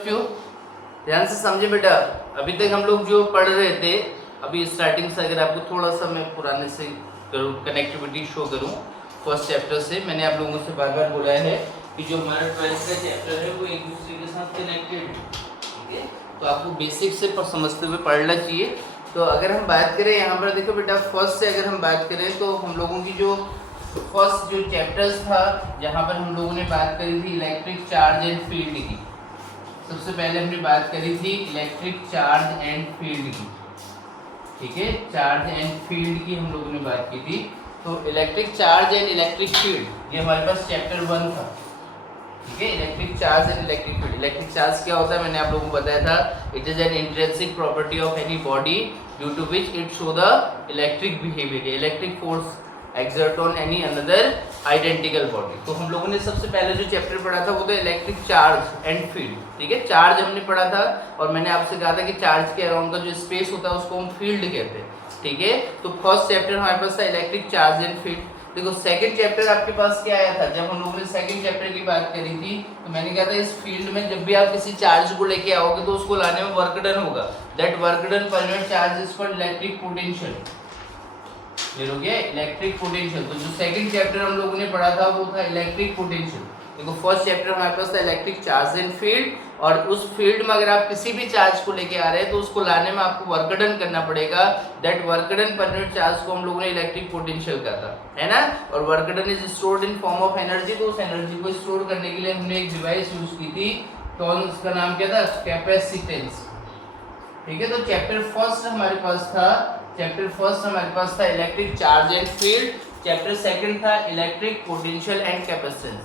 क्यों? ध्यान से समझे बेटा। अभी तक हम लोग जो पढ़ रहे थे, अभी स्टार्टिंग से अगर आपको थोड़ा सा मैं पुराने से कनेक्टिविटी शो करूं, फर्स्ट चैप्टर से मैंने आप लोगों से बार बार बोला है कि जो हमारा 12th का चैप्टर है वो एक दूसरे के साथ कनेक्टेड है, ठीक है? तो आपको बेसिक से समझते हुए पढ़ना चाहिए। तो अगर हम बात करें यहाँ पर, देखो बेटा, फर्स्ट से अगर हम बात करें तो हम लोगों की जो फर्स्ट जो चैप्टर्स था, जहाँ पर हम लोगों ने बात करी थी इलेक्ट्रिक चार्ज एंड फील्ड की। सबसे पहले हमने बात करी थी इलेक्ट्रिक चार्ज एंड फील्ड की, ठीक है? चार्ज एंड फील्ड की हम लोगों ने बात की थी। तो electric charge and electric field ये हमारे पास चैप्टर 1 था, ठीक है? Electric charge and electric field. Electric charge क्या होता है मैंने आप लोगों को बताया था, it is an intrinsic property of any body due to which it show the electric behaviour, electric force exert on any another identical body. तो हम लोगों ने सबसे पहले जो चैप्टर पढ़ा था वो तो इलेक्ट्रिक चार्ज एंड फील्ड, ठीक है? चार्ज हमने पढ़ा था और मैंने आपसे कहा था कि चार्ज के अराउंड का जो स्पेस होता है उसको हम फील्ड कहते हैं, ठीक है? तो फर्स्ट चैप्टर हमारे पास था इलेक्ट्रिक चार्ज एंड फील्ड। देखो सेकंड चैप्टर आपके पास क्या आया था, जब हम लोगों ने सेकंड चैप्टर की बात करी थी तो मैंने कहा था इस फील्ड में जब भी आप किसी चार्ज को लेके आओगे तो उसको लाने में वर्क डन होगा, that work done per unit charge is called electric potential. Clear हो गया? Electric potential. तो जो सेकंड चैप्टर हम लोगों ने पढ़ा था वो था इलेक्ट्रिक पोटेंशियल। देखो फर्स्ट चैप्टर हमारे पास था इलेक्ट्रिक चार्ज एंड फील्ड, और उस फील्ड में अगर आप किसी भी चार्ज को लेके आ रहे हैं तो उसको लाने में आपको वर्क डन करना पड़ेगा, that work done per unit charge को हम लोगों ने इलेक्ट्रिक पोटेंशियल कहा था, है ना? और work done is stored in form of energy. तो उस एनर्जी को स्टोर करने के लिए हमने एक डिवाइस यूज की थी, तो उसका नाम क्या था? कैपेसिटेंस, ठीक है? तो चैप्टर फर्स्ट हमारे पास था electric charge and field, chapter second था electric potential and capacitance.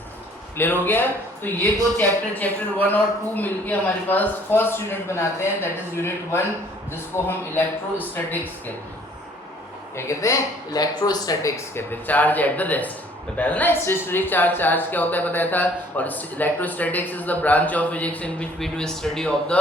Clear हो गया? तो ये दो चैप्टर 1 और 2 मिलके हमारे पास फर्स्ट यूनिट बनाते हैं, दैट इज यूनिट 1, जिसको हम इलेक्ट्रोस्टैटिक्स कहते हैं। क्या कहते हैं? इलेक्ट्रोस्टैटिक्स कहते हैं। चार्ज एट द रेस्ट बताया था ना, स्टेशनरी चार्ज क्या होता है बताया था। और electrostatics is the branch of physics in which we do study of the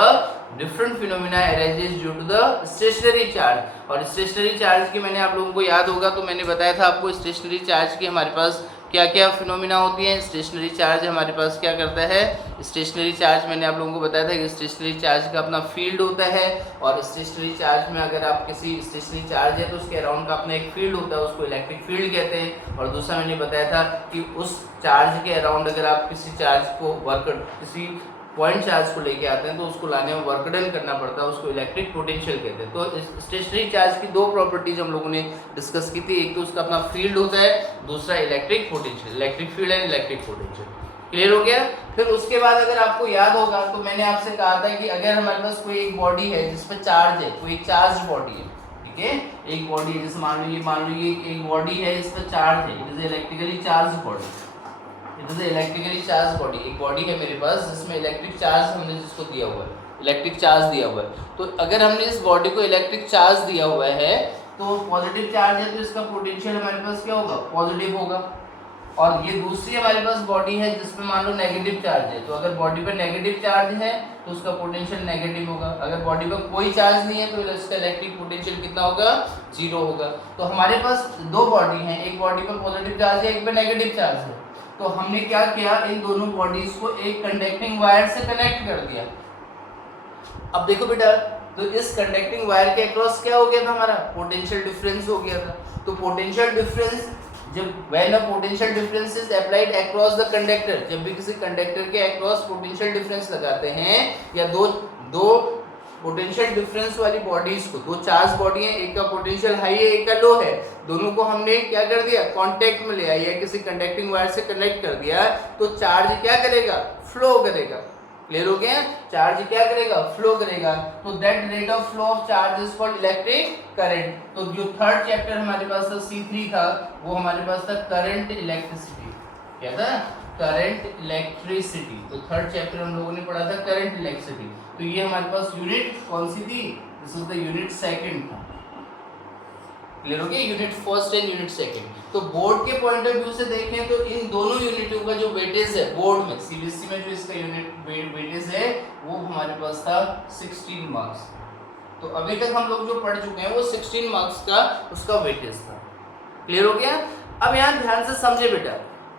different phenomena arises due to the stationary charge. और स्टेशनरी चार्ज की मैंने आप लोगों को याद होगा तो मैंने बताया था आपको स्टेशनरी चार्ज की हमारे पास क्या क्या फिनोमिना होती हैं। स्टेशनरी चार्ज हमारे पास क्या करता है? स्टेशनरी चार्ज मैंने आप लोगों को बताया था कि स्टेशनरी चार्ज का अपना फील्ड होता है, और स्टेशनरी चार्ज में अगर आप किसी स्टेशनरी चार्ज है तो उसके अराउंड का अपना एक फील्ड होता है, उसको इलेक्ट्रिक फील्ड कहते हैं। और दूसरा मैंने बताया था कि उस चार्ज के अराउंड अगर आप किसी चार्ज को किसी पॉइंट चार्ज को लेके आते हैं तो उसको लाने में वर्क डन करना पड़ता है, उसको इलेक्ट्रिक पोटेंशियल कहते हैं। तो स्टेशनरी चार्ज की दो प्रॉपर्टीज हम लोगों ने डिस्कस की थी, एक तो उसका अपना फील्ड होता है, दूसरा electric potential, electric field and electric potential. Clear हो गया? फिर उसके बाद अगर आपको याद होगा तो मैंने आपसे कहा था कि अगर हमारे पास कोई एक बॉडी है जिस पर चार्ज है, कोई चार्ज बॉडी है, ठीक है? एक बॉडी है, जैसे मान लीजिए एक बॉडी है, इस पर चार्ज है, it is electrically charge body, it is electrically charge body. एक बॉडी है मेरे पास जिसमें इलेक्ट्रिक चार्ज हमने जिसको दिया हुआ है, इलेक्ट्रिक चार्ज दिया हुआ है। तो अगर हमने इस बॉडी को इलेक्ट्रिक चार्ज दिया हुआ है तो पॉजिटिव चार्ज है तो इसका पोटेंशियल हमारे पास क्या होगा? पॉजिटिव होगा। और ये दूसरी हमारे पास बॉडी है जिसमें मान लो नेगेटिव चार्ज है, तो अगर बॉडी पर नेगेटिव चार्ज है तो उसका पोटेंशियल नेगेटिव होगा। अगर बॉडी पर कोई चार्ज नहीं है तो इसका इलेक्ट्रिक पोटेंशियल कितना होगा? 0 होगा। तो हमारे पास दो बॉडी हैं, एक बॉडी पर पॉजिटिव चार्ज है, एक पर नेगेटिव चार्ज है। तो हमने क्या किया, इन दोनों बॉडीज को एक कंडक्टिंग वायर से कनेक्ट कर दिया। अब देखो बेटा, तो इस कंडक्टिंग वायर के अक्रॉस क्या हो गया था? हमारा पोटेंशियल डिफरेंस हो गया था। तो पोटेंशियल डिफरेंस जब when a potential difference is applied across the conductor, जब भी किसी कंडक्टर के अक्रॉस पोटेंशियल डिफरेंस लगाते हैं, या दो पोटेंशियल डिफरेंस वाली बॉडीज को, दो चार्ज बॉडी है, एक का पोटेंशियल हाई है एक का लो है, दोनों को हमने क्या कर दिया? कांटेक्ट में ले आया, या किसी कंडक्टिंग वायर से कनेक्ट कर दिया, तो चार्ज क्या करेगा? फ्लो करेगा। क्लियर हो गया? चार्ज क्या करेगा? फ्लो करेगा। तो that rate of flow of charge is called electric current. तो जो थर्ड चैप्टर हमारे पास था C3 था, वो हमारे पास था करंट इलेक्ट्रिसिटी। क्या था? Current electricity. तो थर्ड चैप्टर हम लोगों ने पढ़ा था करंट इलेक्ट्रिसिटी। तो ये हमारे पास यूनिट कौन सी थी? This is the unit second था। क्लियर हो गया? Unit first and unit second. तो बोर्ड के पॉइंट ऑफ व्यू से देखें तो इन दोनों यूनिटों का जो वेटेज है बोर्ड में, सीबीएसई में जो इसका यूनिट वेटेज है वो हमारे पास था 16 मार्क्स। तो अभी तक हम लोग जो पढ़ चुके हैं वो 16 मार्क्स का उसका वेटेज था। क्लियर हो गया? अब यहाँ ध्यान से समझे बेटा,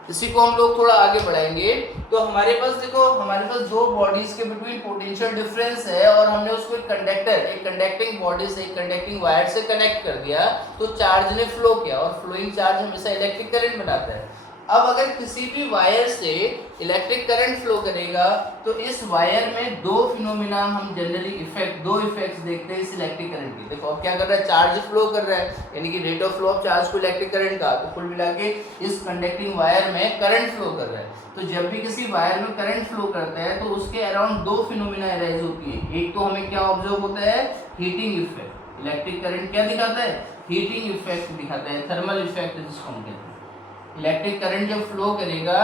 इसी को हम लोग थोड़ा आगे बढ़ाएंगे। तो हमारे पास देखो, हमारे पास दो बॉडीज के बिटवीन पोटेंशियल डिफरेंस है और हमने उसको एक कंडक्टर, एक कंडक्टिंग बॉडी से, एक कंडक्टिंग वायर से कनेक्ट कर दिया, तो चार्ज ने फ्लो किया और फ्लोइंग चार्ज हमेशा इलेक्ट्रिक करंट बनाता है। अब अगर किसी भी वायर से इलेक्ट्रिक करंट फ्लो करेगा तो इस वायर में दो फिनोमिना हम जनरली दो इफेक्ट्स देखते हैं इस इलेक्ट्रिक करंट की। देखो अब क्या कर रहा है, चार्ज फ्लो कर रहा है, यानी कि rate of flow of charge को इलेक्ट्रिक करंट का, तो कुल मिला के इस कंडक्टिंग वायर में करंट फ्लो कर रहा है। तो जब भी किसी वायर में करंट फ्लो करता है तो उसके अराउंड दो फिनोमिना अराइज होती है। एक तो हमें क्या ऑब्जर्व होता है, हीटिंग इफेक्ट। इलेक्ट्रिक करंट क्या दिखाता है, हीटिंग इफेक्ट दिखाता है, थर्मल इफेक्ट जिसको हम कहते हैं। इलेक्ट्रिक करंट जब फ्लो करेगा,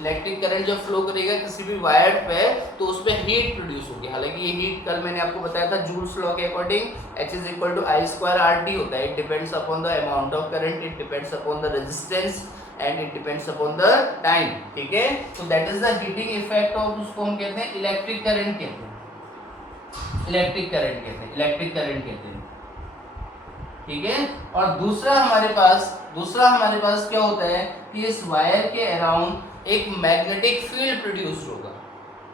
इलेक्ट्रिक करंट जब फ्लो करेगा किसी भी वायर पे, तो उस पर हीट प्रोड्यूस होगी। हालांकि ये हीट कल मैंने आपको बताया था जूल्स लॉ के अकॉर्डिंग H = I²RT होता है। It depends upon the amount of current, it depends upon the resistance and it depends upon the time. ठीक है, तो that is the heating effect of, उसको हम कहते हैं इलेक्ट्रिक करंट कहते हैं, इलेक्ट्रिक करंट कहते हैं, इलेक्ट्रिक करंट कहते हैं। ठीक है, और दूसरा हमारे पास क्या होता है कि इस वायर के अराउंड एक मैग्नेटिक फील्ड प्रोड्यूस होगा।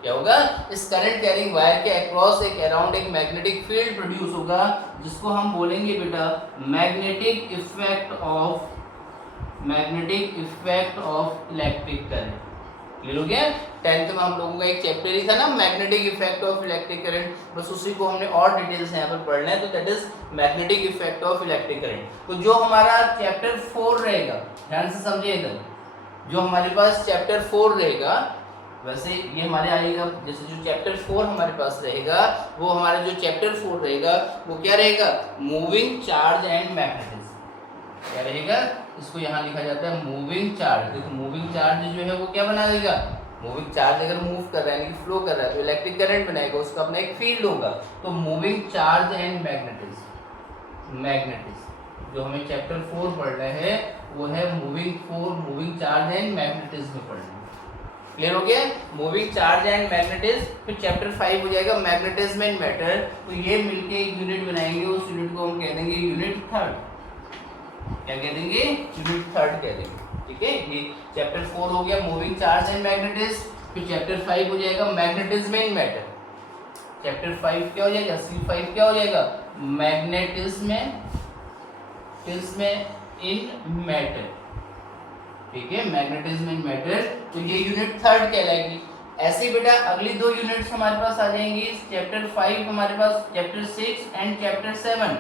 क्या होगा, इस करंट कैरिंग वायर के अक्रॉस एक अराउंड एक मैग्नेटिक फील्ड प्रोड्यूस होगा, जिसको हम बोलेंगे बेटा magnetic effect of electric current. Clear हो गया? 10th में हम लोगों का एक चैप्टर ही था ना, magnetic effect of electric current, बस उसी को हमने और डिटेल्स यहाँ पर पढ़ना है। तो that is magnetic effect of electric current. तो जो हमारा चैप्टर 4 रहेगा, ध्यान से समझिए इधर, जो हमारे पास चैप्टर 4 रहेगा, वैसे ये हमारे आएगा, जैसे जो चैप्टर 4 हमारे पास रहेगा, वो हमारा जो चैप्टर 4 रहेगा वो क्या रहेगा, मूविंग चार्ज एंड मैग्नेटिज्म। क्या रहेगा, इसको यहाँ लिखा जाता है मूविंग चार्ज। देखो मूविंग चार्ज जो है वो क्या बना देगा, मूविंग चार्ज अगर मूव कर रहा है यानी कि फ्लो कर रहा है तो इलेक्ट्रिक करंट बनाएगा, उसका अपना एक फील्ड होगा। तो मूविंग चार्ज एंड मैग्नेटिज्म जो हमें चैप्टर 4 पढ़ना है वो है मूविंग चार्ज एंड मैग्नेटिज्म में पढ़ना है। क्लियर हो गया, मूविंग चार्ज एंड मैग्नेटिज्म। फिर चैप्टर 5 हो जाएगा मैग्नेटिज्म एंड मैटर। तो ये मिलके एक यूनिट बनाएंगे, उस यूनिट को हम कह देंगे यूनिट 3। क्या कह देंगे, यूनिट 3 कह देंगे। ठीक है, ये चैप्टर 4 हो गया मूविंग चार्ज एंड मैग्नेटिज्म। फिर चैप्टर 5 हो जाएगा मैग्नेटिज्म एंड मैटर। चैप्टर 5 क्या हो जाएगा, C5 क्या हो जाएगा, मैग्नेटिज्म इन मैटर। ठीक है, मैग्नेटिज्म इन मैटर। तो ये यूनिट 3 कहलाएगी। ऐसे बेटा अगली दो यूनिट्स हमारे पास आ जाएंगी चैप्टर 5 हमारे पास, चैप्टर 6 एंड चैप्टर 7।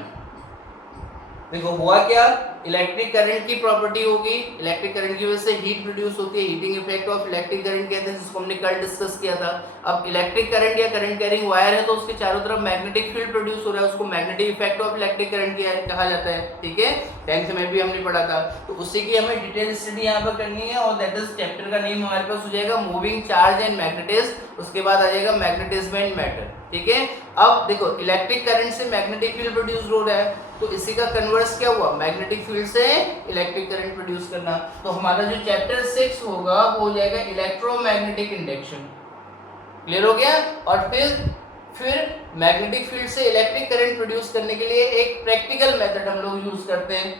देखो हुआ क्या, इलेक्ट्रिक करंट की प्रॉपर्टी होगी, इलेक्ट्रिक करंट की वजह से हीट प्रोड्यूस होती है, heating effect of electric current कहते हैं, जिसको हमने कल डिस्कस किया था। अब इलेक्ट्रिक करंट या करंट कैरिंग वायर है तो उसके चारों तरफ मैग्नेटिक फील्ड प्रोड्यूस हो रहा है, उसको magnetic effect of electric current कहा जाता है। ठीक है, 10th में भी हमने पढ़ा था, तो उसी की हमें डिटेल स्टडी यहाँ पर करनी है। और दैट इज चैप्टर का नेम हमारे पास हो जाएगा मूविंग चार्ज एंड मैग्नेटिज्म, उसके बाद आ जाएगा मैग्नेटिज्म एंड मैटर। ठीक है, अब देखो इलेक्ट्रिक करंट से मैग्नेटिक फील्ड प्रोड्यूस हो रहा है, तो इसी का कन्वर्स क्या हुआ, मैग्नेटिक फील्ड से इलेक्ट्रिक करंट प्रोड्यूस करना। तो हमारा जो चैप्टर 6 होगा वो हो जाएगा इलेक्ट्रोमैग्नेटिक इंडक्शन। क्लियर हो गया, और फिर मैग्नेटिक फील्ड से इलेक्ट्रिक करंट प्रोड्यूस करने के लिए एक प्रैक्टिकल मेथड हम लोग यूज करते हैं।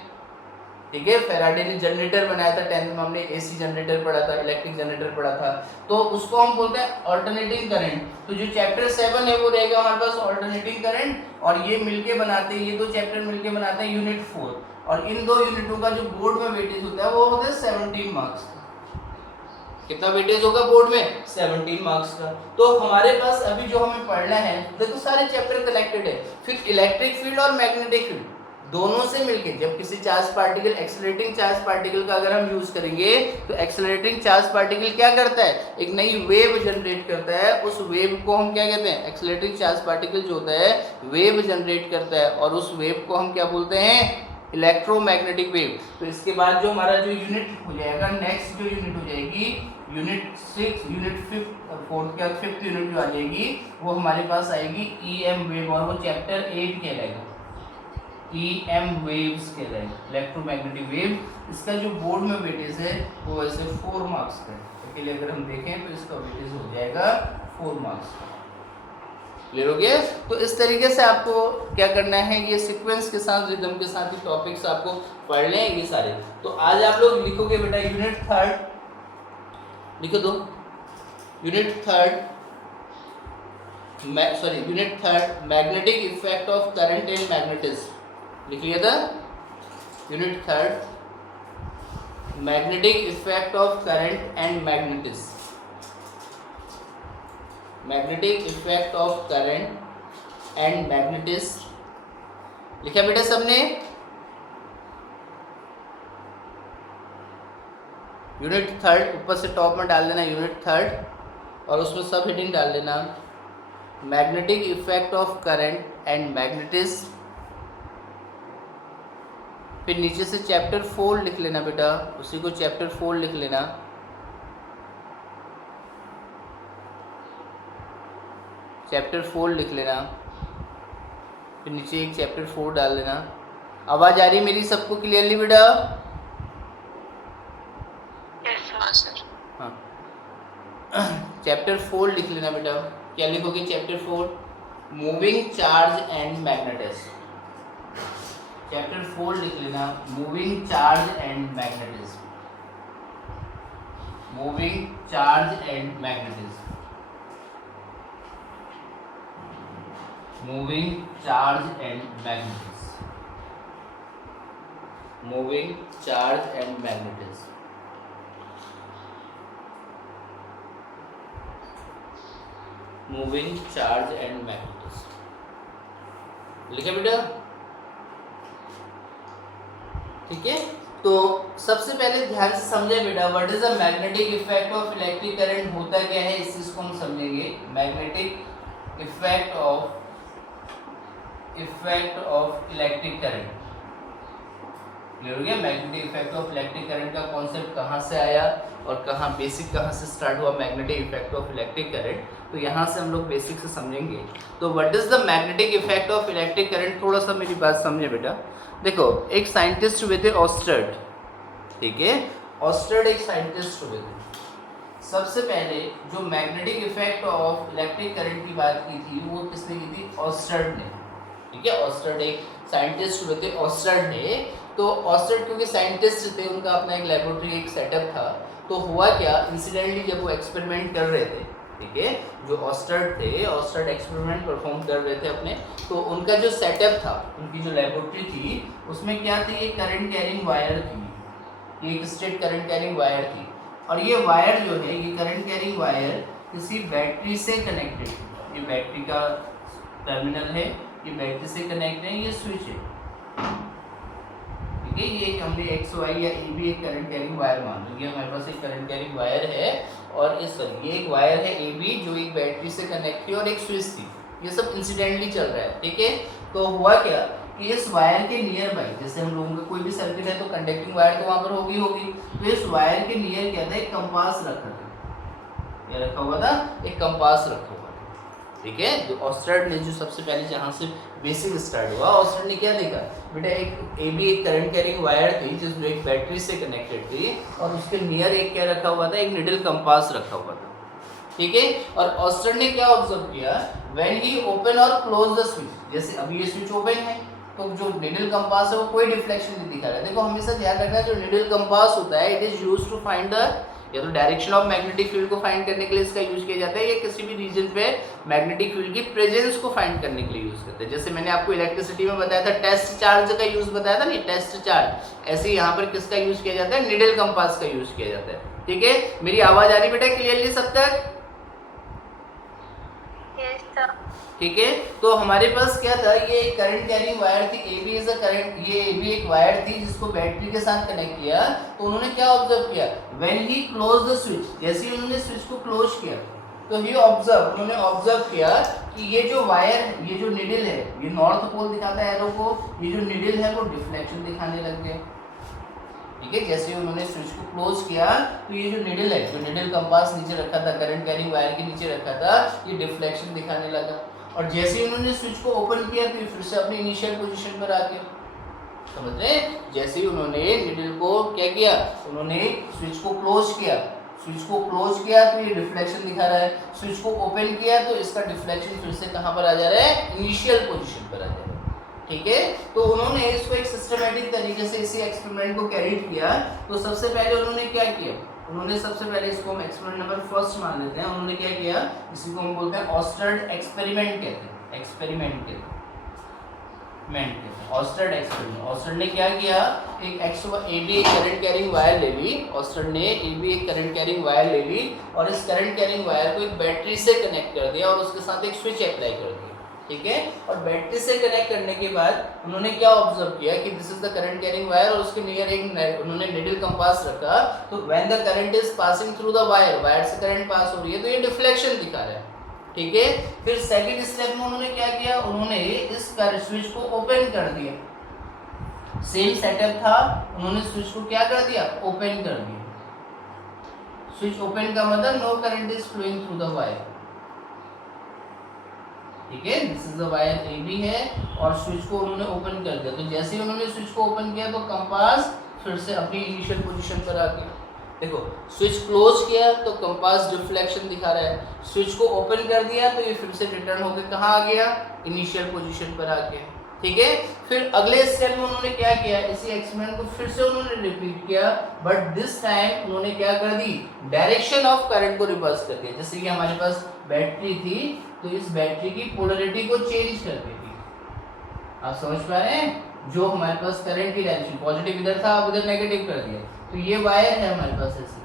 ठीक है, फैराडे ने जनरेटर बनाया था, 10th में हमने AC जनरेटर पढ़ा था, इलेक्ट्रिक जनरेटर पढ़ा था, तो उसको हम बोलते हैं अल्टरनेटिंग करंट। तो जो चैप्टर 7 है वो रहेगा हमारे पास अल्टरनेटिंग करंट, और ये मिलके बनाते हैं, ये दो चैप्टर मिलके बनाते हैं यूनिट 4। और इन दो यूनिटों का जो बोर्ड में वेटेज होता है वो होता है 17 मार्क्स का। कितना वेटेज होगा बोर्ड में, 17 मार्क्स का। तो हमारे पास अभी जो हमें पढ़ना है, देखो सारे चैप्टर कलेक्टेड है। फिर इलेक्ट्रिक फील्ड और मैग्नेटिक फील्ड दोनों से मिलके जब किसी charge particle, accelerating charge particle का अगर हम यूज करेंगे तो एक्सेलरेटिंग चार्ज पार्टिकल क्या करता है, एक नई वेव जनरेट करता है। उस वेव को हम क्या कहते हैं, एक्सेलरेटिंग चार्ज पार्टिकल जो होता है वेव जनरेट करता है, और उस वेव को हम क्या बोलते हैं, इलेक्ट्रोमैग्नेटिक वेव। तो इसके बाद जो हमारा जो यूनिट हो जाएगा, नेक्स्ट जो यूनिट हो जाएगी यूनिट 6, यूनिट 5th यूनिट जो आ जाएगी वो हमारे पास आएगी EM वेव, और वो चैप्टर 8 कहलाएगा, EM वेव्स कहलाएगा, इलेक्ट्रोमैग्नेटिक वेव। इसका जो बोर्ड में वेटेज है वो वैसे 4 मार्क्स का है, इसके लिए अगर हम देखें तो इसका वेटेज हो जाएगा 4 मार्क्स का। क्लियर हो गया? तो इस तरीके से आपको क्या करना है, ये सीक्वेंस के साथ, रिदम के साथ ही टॉपिक्स आपको पढ़ लें ये सारे। तो आज आप लोग लिखोगे बेटा यूनिट 3 लिखो दो। Unit third magnetic effect of current and magnetism लिख लिया था। Unit third magnetic effect of current and magnetism. Magnetic effect of current and magnetism लिखा बेटा सबने। यूनिट थर्ड ऊपर से टॉप में डाल देना यूनिट थर्ड, और उसमें सब हेडिंग डाल देना magnetic effect of current and magnetism. फिर नीचे से चैप्टर 4 लिख लेना बेटा, उसी को चैप्टर 4 लिख लेना। चैप्टर 4 लिख लेना, फिर नीचे एक चैप्टर 4 डाल देना। आवाज़ आ रही मेरी सबको क्लियरली बेटा? हाँ, चैप्टर 4 लिख लेना बेटा। क्या लिखोगे chapter 4? Moving charge and magnetism. Chapter 4 लिख लेना moving charge and magnetism. Moving charge and magnetism. Moving charge and magnetism. Moving charge and magnetism. Moving charge and magnetism लिखा बेटा? ठीक है, तो सबसे पहले ध्यान से समझे बेटा what is the magnetic effect of electric current. होता क्या है इस चीज को हम समझेंगे। Magnetic effect of electric current clear हो गया? Magnetic effect of electric current का कॉन्सेप्ट कहाँ से आया और कहाँ बेसिक कहाँ से स्टार्ट हुआ magnetic effect of electric current, तो यहाँ से हम लोग बेसिक से समझेंगे। तो what is the magnetic effect of electric current, थोड़ा सा मेरी बात समझे बेटा। देखो एक साइंटिस्ट हुए थे ऑस्टर्ड, ठीक है, ऑस्टर्ड एक साइंटिस्ट हुए थे। सबसे पहले जो magnetic effect of electric current की बात की थी वो किसने की थी? ऑस्टर्ड ने, ठीक है। ऑस्टर्ड एक साइंटिस्ट हुए थे ऑस्टर्ड ने। तो ऑस्टर्ड क्योंकि साइंटिस्ट थे, उनका अपना एक लेबोरेटरी एक सेटअप था। तो हुआ क्या, इंसिडेंटली जब वो एक्सपेरिमेंट कर रहे थे, ठीक है, जो ऑस्टर्ड थे, ऑस्टर्ड एक्सपेरिमेंट परफॉर्म कर रहे थे अपने, तो उनका जो सेटअप था, उनकी जो लेबोरेटरी थी, उसमें क्या थी, ये करंट कैरिंग वायर थी, ये एक स्ट्रेट करंट कैरिंग वायर थी। और ये वायर जो है, ये करंट कैरिंग वायर किसी बैटरी से कनेक्टेड है। ये बैटरी का टर्मिनल है, ये बैटरी से कनेक्ट है, ये स्विच है, ठीक है। ये हमने एक्स वाई या ए बी एक करंट कैरिंग वायर मान लीजिए, हमारे पास एक करंट कैरिंग वायर है, और इस ये एक वायर है ए बी जो एक बैटरी से कनेक्ट थी और एक स्विच थी। ये सब इंसिडेंटली चल रहा है, ठीक है। तो हुआ क्या कि इस वायर के नियर बाई, जैसे हम लोगों का कोई भी सर्किट है तो कंडक्टिंग वायर तो वहाँ पर होगी, तो इस वायर के नियर क्या था, एक कंपास रखा था। क्या रखा हुआ था? एक कंपास रखा हुआ था, ठीक है। जो ऑस्टर्ड ने जो सबसे पहले जहाँ से बेसिक स्टार्ट हुआ, ऑस्टर्ड ने क्या देखा बेटा, एक ए बी एक करंट कैरिंग वायर थी जिसमें एक बैटरी से कनेक्टेड थी, और उसके नियर एक क्या रखा हुआ था, एक निडल कंपास रखा हुआ था, ठीक है। और ऑस्टर्ड ने क्या ऑब्जर्व किया, व्हेन ही ओपन और क्लोज द स्विच, जैसे अभी ये स्विच ओपन है तो जो निडल कंपास है वो कोई डिफ्लेक्शन नहीं दिखा रहा है। देखो हमेशा ध्यान रखना, जो निडल कंपास होता है it is used to find the, या तो डायरेक्शन ऑफ मैग्नेटिक फील्ड को फाइंड करने के लिए इसका यूज किया जाता है, या किसी भी रीजन पे मैग्नेटिक फील्ड की प्रेजेंस को फाइंड करने के लिए यूज करते हैं। जैसे मैंने आपको इलेक्ट्रिसिटी में बताया था, टेस्ट चार्ज का यूज बताया था नहीं, टेस्ट चार्ज, ऐसे ही यहाँ पर किसका यूज किया जाता है, निडल कंपास का यूज किया जाता है, ठीक है। मेरी आवाज आ रही बेटा क्लियरली सब तक? ठीक है। तो हमारे पास क्या था, ये एक करंट कैरिंग वायर थी, A B is a current, ये ए बी एक वायर थी जिसको बैटरी के साथ कनेक्ट किया। तो उन्होंने क्या ऑब्जर्व किया, when he close the switch, जैसे ही उन्होंने स्विच को क्लोज किया तो उन्होंने ऑब्जर्व किया कि ये जो वायर, ये जो निडल है, ये नॉर्थ पोल दिखाता है एरो को, ये जो निडल है वो डिफ्लेक्शन दिखाने लग गया, ठीक है। जैसे ही उन्होंने स्विच को क्लोज किया तो ये जो निडल है, जो निडल कंपास नीचे रखा था, करंट कैरिंग वायर के नीचे रखा था, ये डिफ्लेक्शन दिखाने लगा। और जैसे ही उन्होंने स्विच को ओपन किया तो फिर से अपनी इनिशियल पोजीशन पर आ गया, समझ रहे? जैसे ही उन्होंने निडल को क्या किया, उन्होंने स्विच को क्लोज किया, स्विच को क्लोज किया तो ये डिफ्लेक्शन दिखा रहा है, स्विच को ओपन किया तो इसका डिफ्लेक्शन फिर से कहाँ पर आ जा रहा है, इनिशियल पोजीशन पर आ जा रहा है, ठीक है। तो उन्होंने इसको एक सिस्टमेटिक तरीके से इसी एक्सपेरिमेंट को कैरी किया। तो सबसे पहले उन्होंने क्या किया, उन्होंने सबसे पहले इसको हम एक्सपेरिमेंट नंबर फर्स्ट मान लेते हैं। उन्होंने क्या किया, इसी को हम बोलते हैं ऑस्टर्ड एक्सपेरिमेंट कहते हैं, एक्सपेरिमेंट कहते हैं, ऑस्टर्ड एक्सपेरिमेंट। ऑस्टर्ड ने क्या किया, एक AB एक करंट कैरिंग वायर ले ली, ऑस्टर्ड ने AB एक करंट कैरिंग वायर ले ली और इस करंट कैरिंग वायर को एक बैटरी से कनेक्ट कर दिया और उसके साथ एक स्विच अप्लाई कर दिया, ठीक है। और बैटरी से कनेक्ट करने के बाद उन्होंने क्या ऑब्जर्व किया कि this is the current carrying wire और उसके नियर एक उन्होंने नीडल कंपास रखा, तो when the current is passing through the wire, wire से करंट पास हो रही है तो ये डिफ्लेक्शन दिखा रहा है, ठीक है। फिर सेकंड स्टेप में उन्होंने क्या किया, उन्होंने इस स्विच को ओपन कर दिया, सेम सेटअप था, उन्होंने स्विच को क्या कर दिया, ओपन कर दिया। स्विच ओपन का मतलब no current is flowing through the wire, ठीक है। This is the wire AB है और स्विच को उन्होंने ओपन कर दिया। तो जैसे ही उन्होंने स्विच को ओपन किया तो कंपास फिर से अपनी इनिशियल पोजीशन पर आ गया। देखो स्विच क्लोज किया तो कंपास डिफ्लेक्शन दिखा रहा है, स्विच को ओपन कर दिया तो ये फिर से रिटर्न होकर कहाँ आ गया, इनिशियल पोजीशन पर आ गया, ठीक है। फिर अगले स्टेप में उन्होंने क्या किया, इसी एक्सपेरिमेंट को फिर से उन्होंने रिपीट किया, बट दिस टाइम उन्होंने क्या कर दी, डायरेक्शन ऑफ करंट को रिवर्स कर दिया। जैसे कि हमारे पास बैटरी थी तो इस बैटरी की पोलरिटी को चेंज कर दी थी, आप समझ पा रहे हैं। जो हमारे पास करंट की डायरेक्शन पॉजिटिव इधर था, अब इधर नेगेटिव कर दिया, तो ये वायर है हमारे पास ऐसे,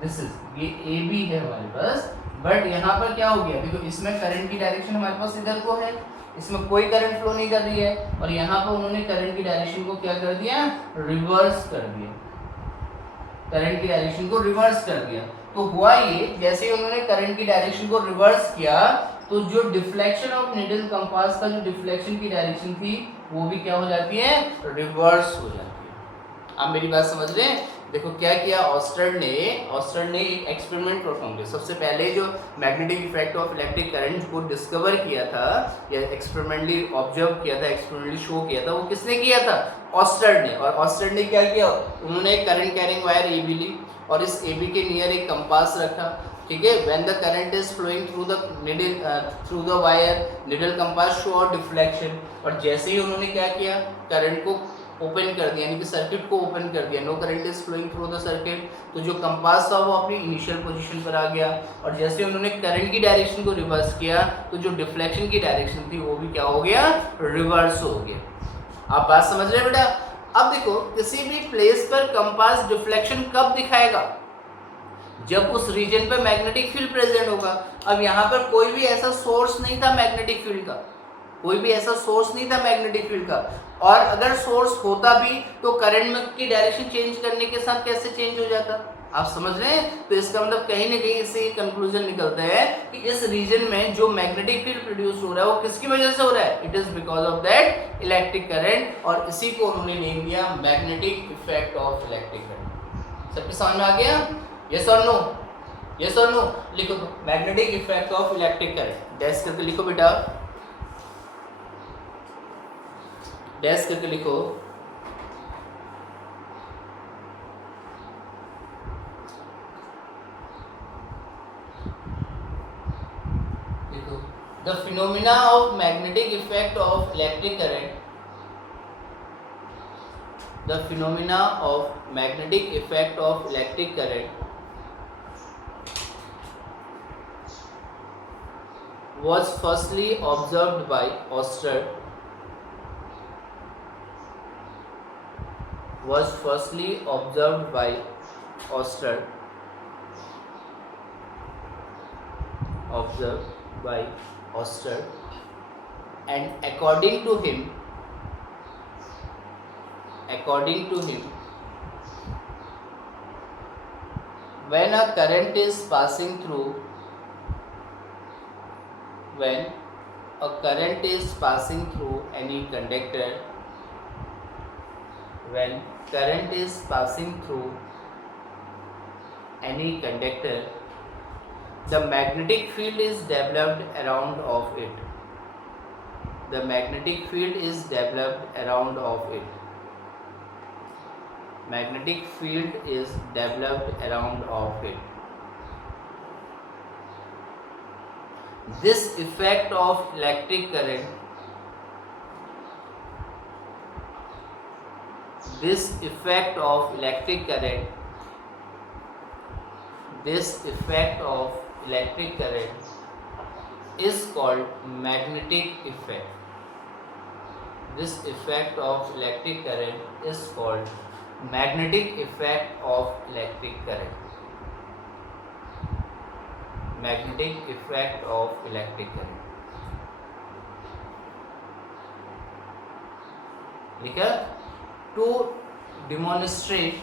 दिस इज ये AB है हमारे पास, बट यहाँ पर क्या हो गया, देखो इसमें करंट की डायरेक्शन हमारे पास इधर को है, इसमें कोई करंट फ्लो नहीं कर रही है, और यहाँ पर उन्होंने करंट की डायरेक्शन को क्या कर दिया, रिवर्स कर दिया, करंट की डायरेक्शन को रिवर्स कर दिया। तो हुआ ये, जैसे ही उन्होंने करंट की डायरेक्शन को रिवर्स किया तो जो डिफ्लेक्शन ऑफ नीडल कंपास का जो डिफ्लेक्शन की डायरेक्शन थी वो भी क्या हो जाती है, रिवर्स हो जाती है। आप मेरी बात समझ रहे हैं। देखो क्या किया ऑस्टर्ड ने एक एक्सपेरिमेंट परफॉर्म किया। सबसे पहले जो magnetic effect of electric current को डिस्कवर किया था या एक्सपेरिमेंटली ऑब्जर्व किया था, एक्सपेरिमेंटली शो किया था, वो किसने किया था, ऑस्टर्ड ने। और ऑस्टर्ड ने क्या किया, उन्होंने एक करंट कैरिंग वायर AB ली और इस AB के नियर एक कंपास रखा, ठीक है। When the current is flowing through the needle through the wire, needle compass show और डिफ्लेक्शन, और जैसे ही उन्होंने क्या किया, करंट को ओपन कर दिया, यानी कि सर्किट को ओपन कर दिया, no current is flowing through the circuit, तो जो कंपास था वो अपनी इनिशियल पोजीशन पर आ गया। और जैसे उन्होंने करंट की डायरेक्शन को रिवर्स किया तो जो डिफ्लेक्शन की डायरेक्शन थी वो भी क्या हो गया, रिवर्स हो गया। आप बात समझ रहे हैं बेटा। अब देखो किसी भी प्लेस पर कंपास डिफ्लेक्शन कब दिखाएगा, जब उस रीजन पे मैग्नेटिक फील्ड प्रेजेंट होगा। अब यहाँ पर कोई भी ऐसा सोर्स नहीं था मैग्नेटिक फील्ड का, कोई भी ऐसा सोर्स नहीं था मैग्नेटिक फील्ड का, और अगर सोर्स होता भी तो करंट में की डायरेक्शन चेंज करने के साथ कैसे चेंज हो जाता, आप समझ रहे हैं। तो इसका मतलब कहीं ना कहीं इससे ये कंक्लूजन निकलता है कि इस रीजन में जो मैग्नेटिक फील्ड प्रोड्यूस हो रहा है वो किसकी वजह से हो रहा है, it is because of that electric current, और इसी को उन्होंने नेम दिया magnetic effect of electric current. सबके समझ में आ गया, यस और नो, यस और नो। लिखो तो magnetic effect of electric current, dash करके लिखो बेटा, डैश करके लिखो। देखो the phenomena of magnetic effect of electric current, the phenomena of magnetic effect of electric current was firstly observed by Oersted, was firstly observed by Oersted, observed by Oersted, and according to him, when a current is passing through, when a current is passing through any conductor, when current is passing through any conductor, the magnetic field is developed around of it, the magnetic field is developed around of it, magnetic field is developed around of it. This effect of electric current, this effect of electric current this effect of electric current is called magnetic effect. This effect of electric current is called magnetic effect of electric current. Magnetic effect of electric current. लिखा to demonstrate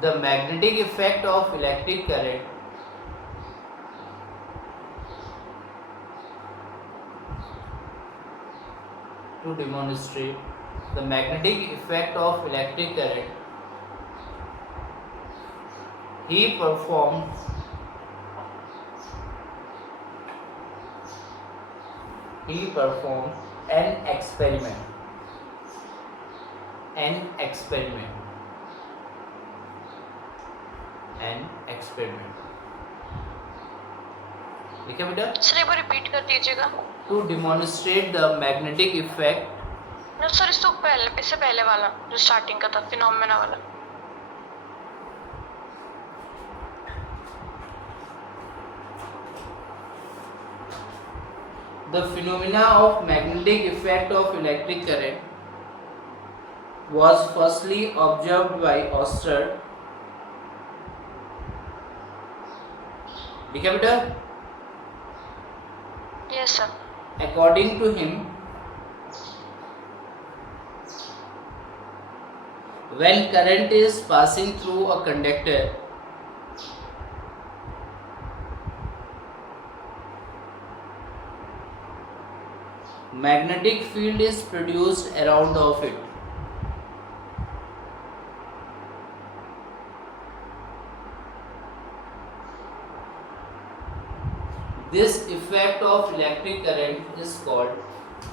the magnetic effect of electric current, to demonstrate the magnetic effect of electric current, he performed an experiment. लिखा बेटा? Sir एक बार repeat कर दीजिएगा. To demonstrate the magnetic effect. No, sir इससे पहले वाला जो स्टार्टिंग का था, फिनोमेना वाला. The phenomena of magnetic effect of electric current was firstly observed by Oersted. लिखा बेटा? Yes sir. According to him, when current is passing through a conductor, magnetic field is produced around of it. This effect of electric current is called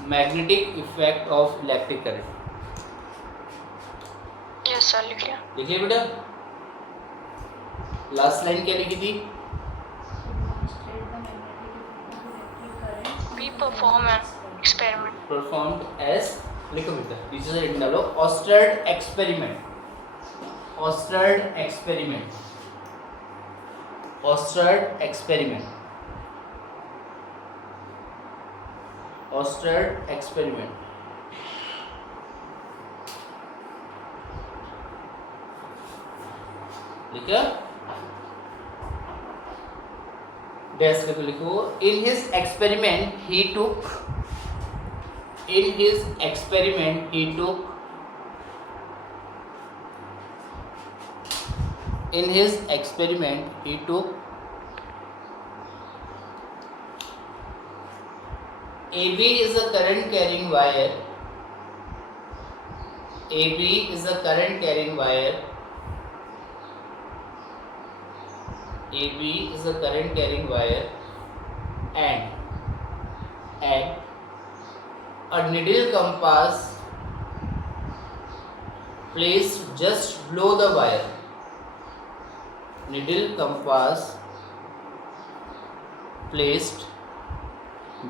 magnetic effect of electric current. Yes sir, लिख लिया. लिखिए बेटा. Last line क्या लिखी थी? We perform an experiment. Performed as, लिखो बेटा, पीछे से लिख डालो, Oersted experiment. Oersted experiment. Oersted experiment. Oersted experiment. लिखा? डैश करके लिखो. In his experiment he took AB is a current carrying wire. AB is a current carrying wire. AB is a current carrying wire, and a needle compass placed just below the wire. Needle compass placed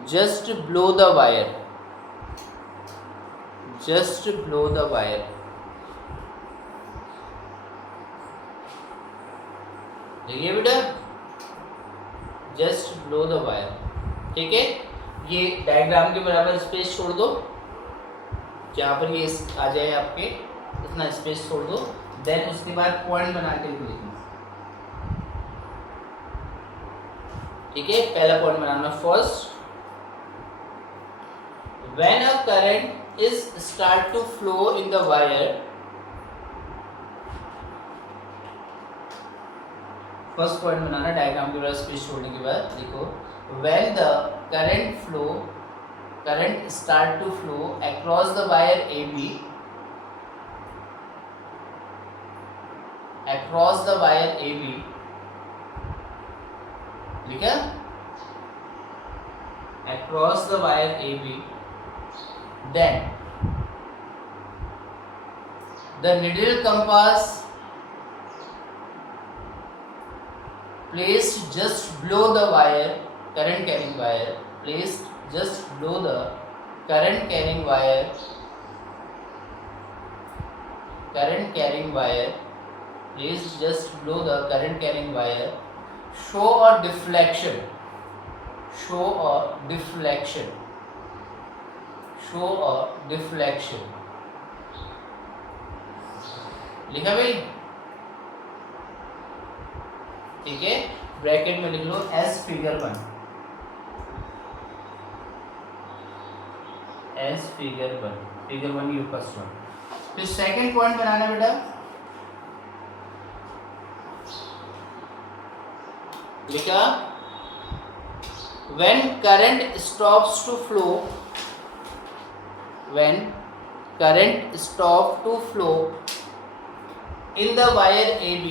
just below the wire. Just below the wire. देखिए बेटा, just below the wire. ठीक है, ये diagram के बराबर space छोड़ दो, जहाँ पर ये आ जाए आपके, इतना स्पेस छोड़ दो. देन उसके बाद पॉइंट बना के लिखना. ठीक है, पहला पॉइंट बनाना. First, when a current is start to flow in the wire, first point बनाना डायग्राम के बाद स्पेस छोड़ने के बाद. देखो, when the current start to flow across the wire AB, across the wire AB, लिखा? Across the wire AB, then the needle compass placed just below the wire current carrying wire placed just below the current carrying wire placed just below the current carrying wire show a deflection लिखा भाई, ठीक है, bracket में लिख लो S figure 1, figure 1 ये first one. फिर second point बनाना बेटा, लिखा when current stops to flow in the wire AB,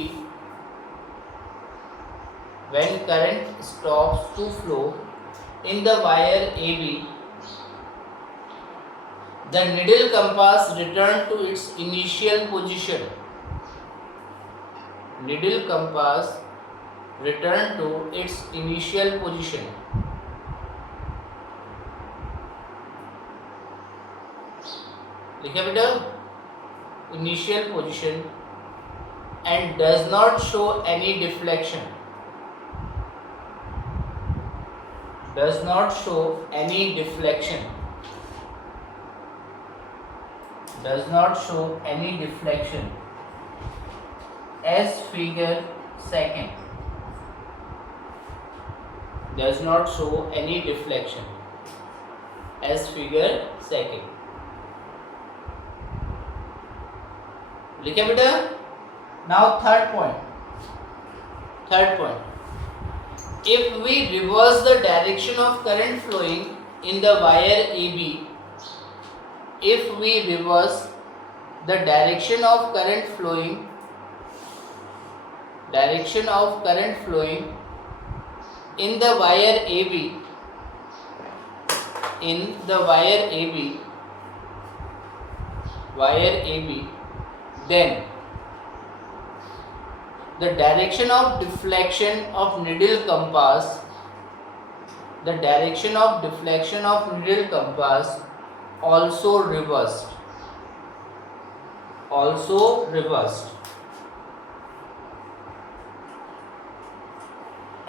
the needle compass return to its initial position. लिखा बेटा, initial position and does not show any deflection. As figure second, does not show any deflection as figure second. लिखा बेटा। Now third point, if we reverse the direction of current flowing in the wire AB, in the wire AB, then the direction of deflection of needle compass also reversed.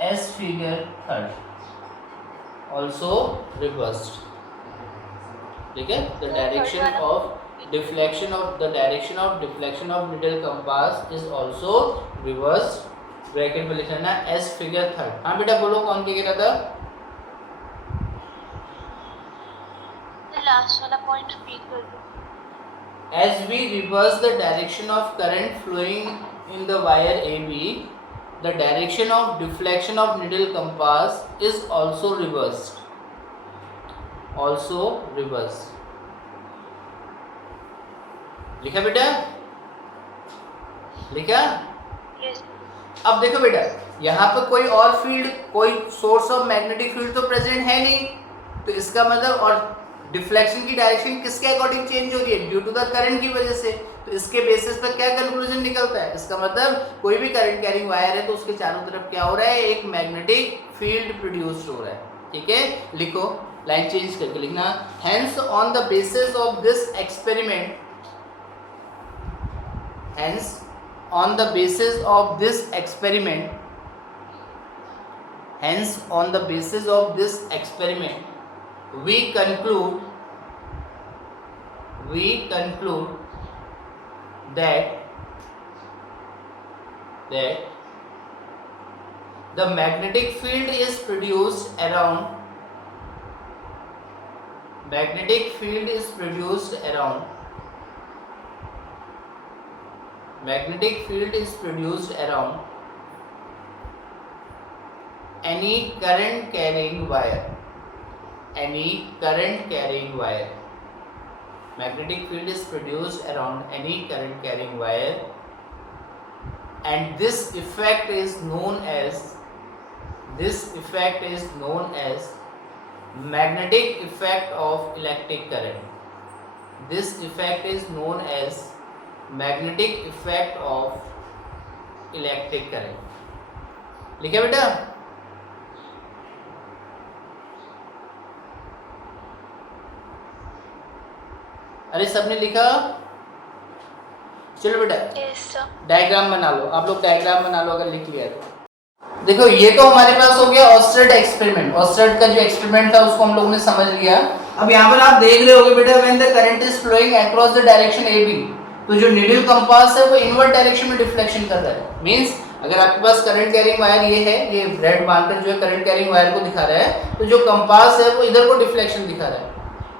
As figure third, also reversed. ठीक है, the direction of deflection of needle compass is also reversed. Bracket में लिखना है as figure third। हाँ बेटा बोलो, कौन क्या कह रहा था? लास्ट वाला पॉइंट रिपीट कर दो। As we reverse the direction of current flowing in the wire AB, the direction of deflection of needle compass is also reversed. लिखा बेटा, लिखा? यस। अब देखो बेटा, यहाँ पर कोई और फील्ड, कोई सोर्स ऑफ मैग्नेटिक फील्ड तो प्रेजेंट है नहीं, तो इसका मतलब, और डिफ्लेक्शन की डायरेक्शन किसके अकॉर्डिंग चेंज हो रही है? ड्यू टू द करंट की वजह से। तो इसके बेसिस पर क्या कंक्लूजन निकलता है? इसका मतलब कोई भी करंट कैरिंग वायर है तो उसके चारों तरफ क्या हो रहा है? एक मैग्नेटिक फील्ड प्रोड्यूस्ड हो रहा है। ठीक है, लिखो, लाइन चेंज करके लिखना। Hence on the basis of this experiment, we conclude that the magnetic field is produced around any current carrying wire. Magnetic field is produced around any current carrying wire, and this effect is known as magnetic effect of electric current. लिखा बेटा? अरे सबने लिखा? चलो बेटा yes sir. Diagram बना लो, आप लोग डायग्राम बना लो अगर लिख लिया तो। देखो ये तो हमारे पास हो गया ऑस्टर्ड एक्सपेरिमेंट, ऑस्टर्ड का जो एक्सपेरिमेंट था उसको हम लोगों ने समझ लिया। अब यहाँ पर आप देख रहे होगे बेटा when the current is flowing across the direction A B, तो जो नीडल कंपास है वो इनवर्ट डायरेक्शन में डिफ्लेक्शन कर रहा है। मींस अगर आपके पास करंट कैरिंग वायर ये है, ये रेड मार्कर जो है करंट कैरिंग वायर को दिखा रहा है, तो जो कंपास है वो इधर को डिफ्लेक्शन दिखा रहा है।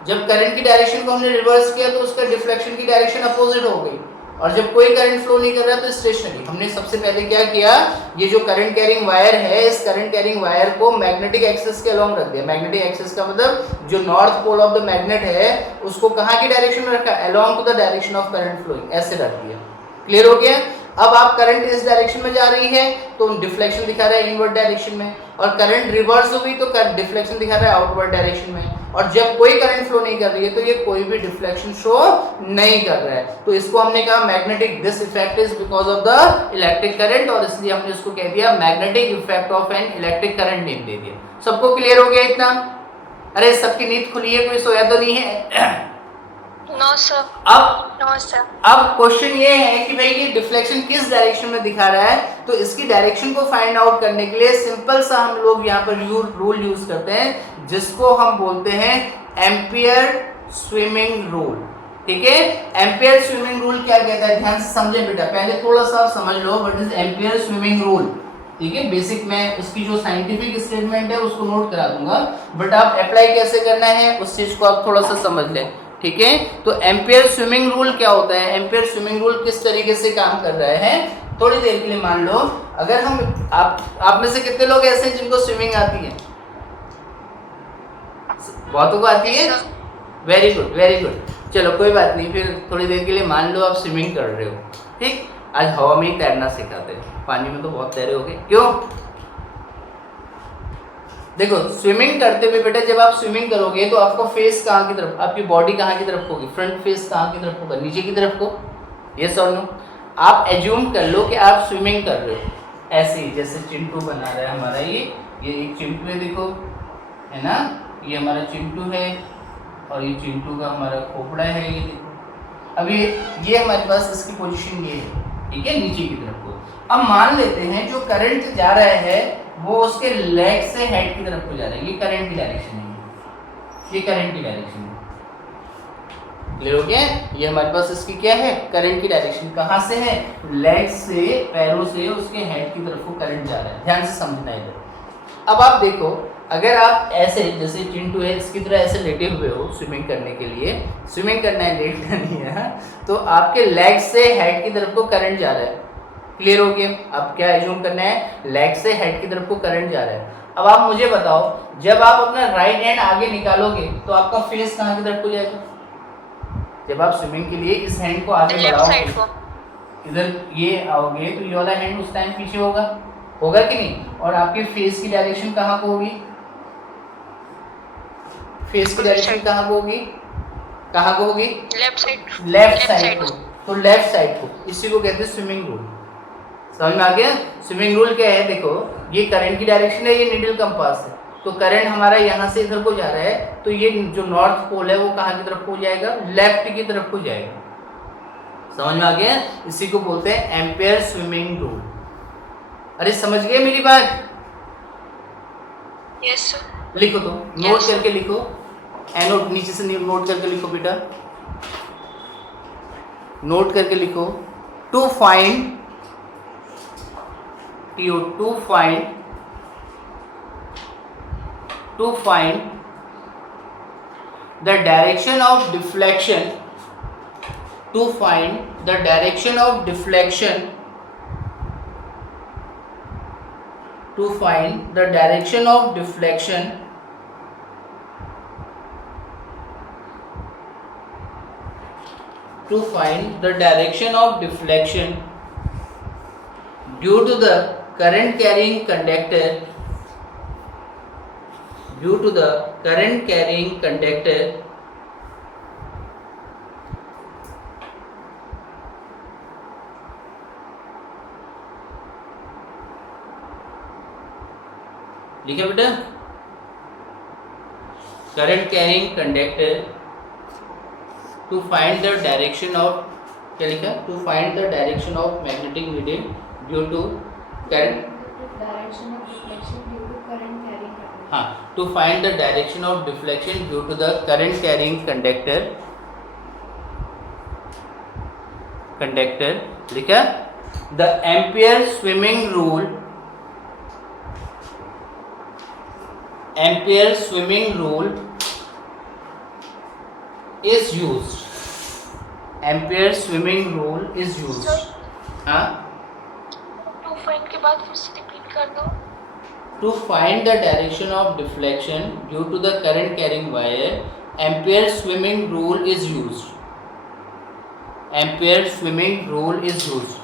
जब करंट की डायरेक्शन को हमने रिवर्स किया तो उसका डिफ्लेक्शन की डायरेक्शन अपोजिट हो गई, और जब कोई करंट फ्लो नहीं कर रहा तो स्टेशनरी। हमने सबसे पहले क्या किया, ये जो करंट कैरिंग वायर है इस करंट कैरिंग वायर को मैग्नेटिक एक्सिस के अलोंग रख दिया। मैग्नेटिक एक्सिस का मतलब जो north pole of the magnet है उसको कहाँ की डायरेक्शन में रखा, along to the direction of current flowing, ऐसे रख दिया। क्लियर हो गया? अब आप करंट इस डायरेक्शन में जा रही है तो डिफ्लेक्शन दिखा रहा है इनवर्ट डायरेक्शन में, और करंट रिवर्स हुई तो डिफ्लेक्शन दिखा रहा है आउटवर्ड डायरेक्शन में, और जब कोई करंट फ्लो नहीं कर रही है तो ये कोई भी डिफ्लेक्शन शो नहीं कर रहा है। तो इसको हमने कहा magnetic, this effect is because of the electric current, और इसलिए हमने इसको कह दिया magnetic effect of an electric current name दे दिया। सबको क्लियर हो गया इतना? अरे सबकी नींद खुली है, कोई सोया तो नहीं है? No sir. अब नो सर। अब क्वेश्चन ये है कि भाई ये डिफ्लेक्शन किस डायरेक्शन में दिखा रहा है, तो इसकी डायरेक्शन को फाइंड आउट करने के लिए सिंपल सा हम लोग यहाँ पर रूल यूज करते हैं जिसको हम बोलते हैं एम्पियर स्विमिंग रूल। ठीक है, एम्पियर स्विमिंग रूल क्या कहता है, ध्यान से समझे बेटा, पहले थोड़ा सा समझ लो what is Ampere swimming rule. ठीक है, बेसिक मैं उसकी जो साइंटिफिक स्टेटमेंट है उसको नोट करा दूंगा, बट आप अप्लाई कैसे करना है उस चीज को आप थोड़ा सा समझ लें। ठीक है, तो एम्पियर स्विमिंग रूल क्या होता है, एम्पियर स्विमिंग रूल किस तरीके से काम कर रहा है, थोड़ी देर के लिए मान लो अगर हम आप में से कितने लोग ऐसे हैं जिनको स्विमिंग आती है? बहुतों को आती है? Very good very good. चलो कोई बात नहीं, फिर थोड़ी देर के लिए मान लो आप स्विमिंग कर रहे हो। ठीक, आज हवा में ही तैरना सिखाते हैं, पानी में तो बहुत तैरे होगे। क्यों? देखो स्विमिंग करते हुए बेटा जब आप स्विमिंग करोगे तो आपका फेस कहाँ की तरफ, आपकी बॉडी कहाँ की तरफ होगी, फ्रंट फेस कहाँ की तरफ होगा, नीचे की तरफ को। यस और नो? आप एज्यूम कर लो कि आप स्विमिंग कर रहे हो ऐसे ही, जैसे चिंटू बना रहा है हमारा, ये एक चिंटू है, देखो है ना, ये हमारा चिंटू है और ये चिंटू का हमारा खोपड़ा है, ये देखो। अब ये हमारे पास इसकी पोजीशन ये है, ठीक है, नीचे की तरफ को। अब मान लेते हैं जो करंट जा रहा है वो उसके लेग से हेड की तरफ को जा रहा है, ये करंट की डायरेक्शन है, ये करंट की डायरेक्शन है। क्लियर हो गया? ये हमारे पास इसकी क्या है, करंट की डायरेक्शन। कहाँ से है? लेग से, पैरों से उसके हेड की तरफ को करंट जा रहा है। ध्यान से समझना इधर। अब आप देखो अगर आप ऐसे जैसे चिंटू है इसकी तरह ऐसे लेटे हुए हो स्विमिंग करने के लिए, स्विमिंग करना है लेटना नहीं है, तो आपके लेग से हेड की तरफ को करंट जा रहा है। क्लियर हो गया? अब क्या एज्यूम करना है, लेग से हेड की तरफ को करंट जा रहा है। अब आप मुझे बताओ जब आप अपना राइट हैंड आगे निकालोगे तो आपका फेस कहाँ की तरफ को जाएगा? जब आप स्विमिंग के लिए इस हैंड को आगे बढ़ाओगे, इधर ये आओगे तो ये वाला हैंड उस टाइम पीछे होगा कि नहीं? और आपके फेस की डायरेक्शन कहाँ को होगी? फेस की डायरेक्शन कहाँ को होगी? कहाँ को होगी? Left side. लेफ्ट साइड को। तो लेफ्ट साइड को, इसी को कहते हैं स्विमिंग रूल। समझ में आ गया? स्विमिंग रूल क्या है? देखो ये करंट की डायरेक्शन है, ये नीडल कंपास है, तो करंट हमारा यहाँ से इधर को जा रहा है, तो ये जो नॉर्थ पोल है वो कहाँ की तरफ को जाएगा? लेफ्ट की तरफ को जाएगा। समझ में आ गया? इसी को बोलते हैं एम्पियर स्विमिंग रूल। अरे समझ गए मेरी बात? Yes sir. लिखो तो, नोट करके लिखो, एनोट नीचे से नोट करके लिखो बेटा, नोट करके लिखो। To find the direction of deflection, to find the direction of deflection, to find the direction of deflection to find the direction of deflection due to the current carrying conductor, due to the current carrying conductor लिखा बेटा, current carrying conductor to find the direction of, क्या लिखा, to find the direction of magnetic needle due to current, direction of deflection due to current carrying conductor. हाँ, to find the direction of deflection due to the current carrying conductor लिखा। The Ampere swimming rule, Ampere swimming rule is used, Ampere swimming rule is used। हाँ, to find के बाद फिर से repeat कर दो। to find the direction of deflection due to the current carrying wire, ampere swimming rule is used, ampere swimming rule is used।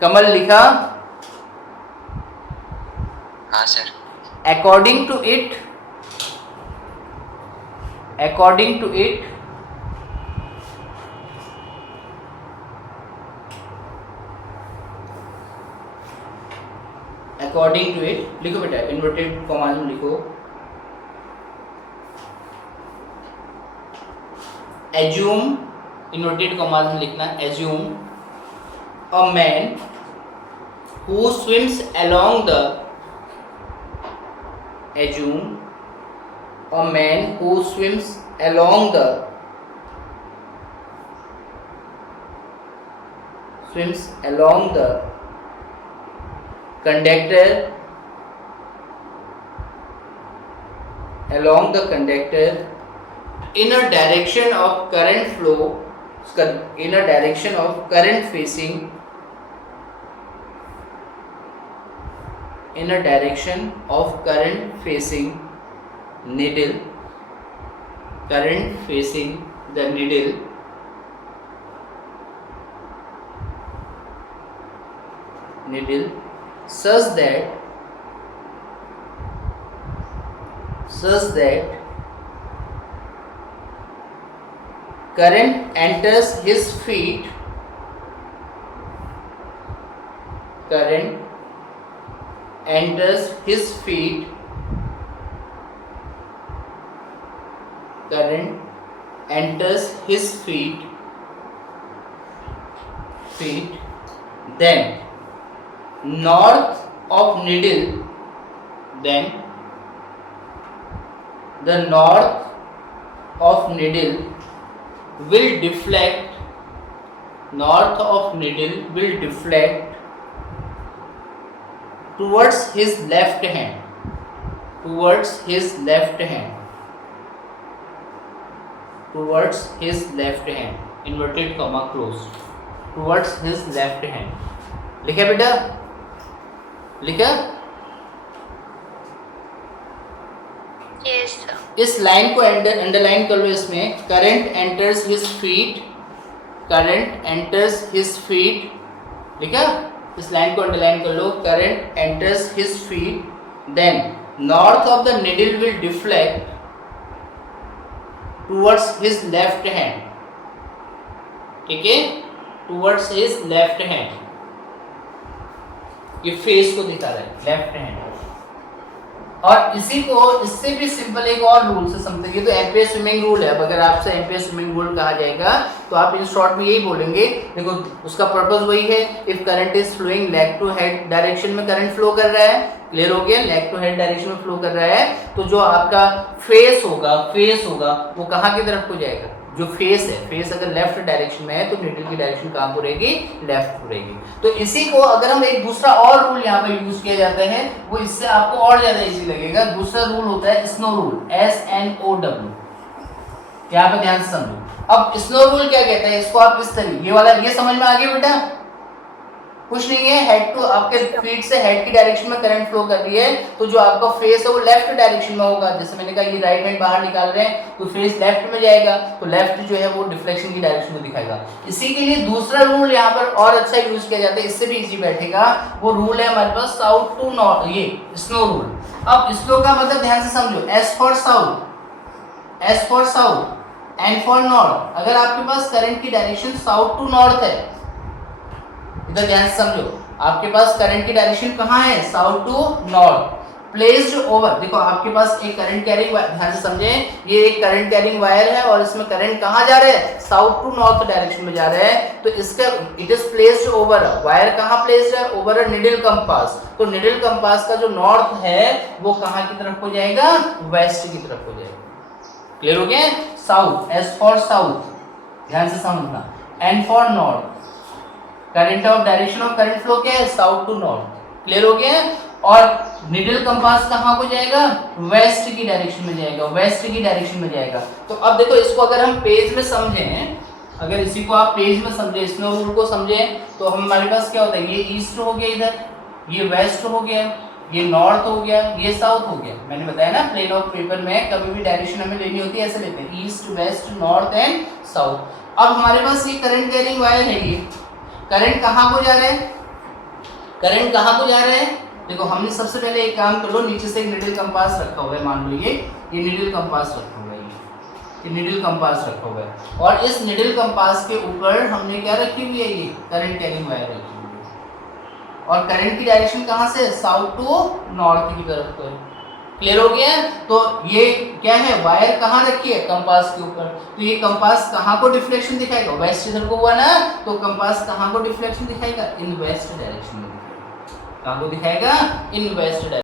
कमल लिखा। हाँ sir. according to it, according to it, according to it लिखो बेटा, inverted commas में लिखो, assume, inverted commas में लिखना assume a man who swims along the, assume a man who swims along the, swims along the conductor, along the conductor in a direction of current flow, in a direction of current facing, in a direction of current facing needle, current facing the needle, needle such that current enters his feet, current enters his feet, current enters his feet, then north of needle, then the north of needle will deflect, north of needle will deflect towards his left hand, towards his left hand, towards his left hand, inverted comma close, towards his left hand। लिखा बेटा, लिखा। Yes इस line को underline कर लो, इसमें current enters his feet, current enters his feet, लिखा। इस लाइन को अंडरलाइन कर लो, current enters his feet, then north of the needle will deflect towards his left hand, ठीक है, टुवर्ड्स हिज लेफ्ट हैंड। ये फेस को दिखा रहा है, लेफ्ट हैंड। और इसी को इससे भी सिंपल एक और रूल से समझते, ये तो एम्पियर स्विमिंग रूल है। अब अगर आपसे एम्पियर स्विमिंग रूल कहा जाएगा तो आप इन शॉर्ट में यही बोलेंगे, देखो उसका पर्पस वही है, if current is flowing leg to head direction में करंट फ्लो कर रहा है, क्लियर हो गया, लेग टू हेड डायरेक्शन में फ्लो कर रहा है, तो जो आपका फेस होगा वो कहाँ की तरफ को जाएगा, जो फेस है, फेस अगर लेफ्ट डायरेक्शन में है तो नीडल की डायरेक्शन कहाँ को रहेगी, लेफ्ट को रहेगी। तो इसी को अगर हम एक दूसरा और रूल यहाँ पे यूज किया जाता है, वो इससे आपको और ज्यादा इजी लगेगा। दूसरा रूल होता है स्नो रूल, SNOW, यहाँ पे ध्यान से समझो। अब स्नो रूल क्या कहता है, इसको आप इस तरह, ये वाला, ये समझ में आ गया बेटा, कुछ नहीं है, हेड टू आपके फीट से हेड की डायरेक्शन में करंट फ्लो कर रही है, तो जो आपका फेस है वो लेफ्ट डायरेक्शन में होगा। जैसे मैंने कहा ये राइट हैंड बाहर निकाल रहे हैं तो फेस लेफ्ट में जाएगा, तो लेफ्ट जो है वो डिफ्लेक्शन की डायरेक्शन में दिखाएगा। इसी के लिए दूसरा रूल यहाँ पर और अच्छा यूज किया जाता है, इससे भी इजी बैठेगा, वो रूल है हमारे पास साउथ टू नॉर्थ, ये स्नो रूल। अब स्नो का मतलब ध्यान से समझो, S for south, N for north. अगर आपके पास करंट की डायरेक्शन साउथ टू नॉर्थ है, इधर ध्यान से समझो, आपके पास करंट की डायरेक्शन कहाँ है, south to north, placed over, देखो आपके पास एक करंट कैरिंग वायर, ध्यान से समझें, ये एक करंट कैरिंग वायर है और इसमें करंट कहाँ जा रहा है, साउथ टू नॉर्थ डायरेक्शन में जा रहा है। तो इसका it is placed over, wire कहाँ प्लेस्ड है, ओवर अ निडल कंपास। तो निडल कंपास का जो नॉर्थ है वो कहाँ की तरफ हो जाएगा, वेस्ट की तरफ हो जाएगा। क्लियर हो गया? साउथ, एस फॉर साउथ, ध्यान से समझना, N for north, current of direction of current flow क्या है, साउथ टू नॉर्थ। क्लियर हो गया? और निडल कंपास कहाँ को जाएगा, वेस्ट की डायरेक्शन में जाएगा, वेस्ट की डायरेक्शन में जाएगा। तो अब देखो इसको अगर हम पेज में समझें, अगर इसी को आप पेज में समझे, स्नो रूल को समझें, तो हमारे पास क्या होता है, ये ईस्ट हो गया, इधर ये वेस्ट हो गया, ये नॉर्थ हो गया, ये साउथ हो गया। मैंने बताया ना प्लेन ऑफ पेपर में कभी भी डायरेक्शन हमें लेनी होती है ऐसे लेते हैं, east west north and south. अब हमारे पास ये करंट कैरिंग वायर है, ये करंट कहाँ को जा रहा है, करंट कहाँ को जा रहा है, देखो हमने सबसे पहले एक काम कर लो, नीचे से एक निडल कंपास रखा हुआ है, मान लो ये निडल कंपास रखा हुआ है, ये निडल कंपास रखा हुआ है, और इस निडल कंपास के ऊपर हमने क्या रखी हुई है, ये करंट कैरिंग वायर रखी हुई है, और करंट की डायरेक्शन कहाँ से, साउथ टू नॉर्थ की तरफ को है। क्लियर हो गया? तो ये क्या है, वायर कहाँ रखी है, कंपास के ऊपर। तो ये कंपास कहाँ को डिफ्लेक्शन दिखाएगा, वेस्ट इधर को हुआ ना, तो कंपास कहाँ को डिफ्लेक्शन दिखाएगा, इन वेस्ट डायरेक्शन में दिखाएगा। कहाँ को दिखाएगा, इन वेस्ट डायरेक्शन।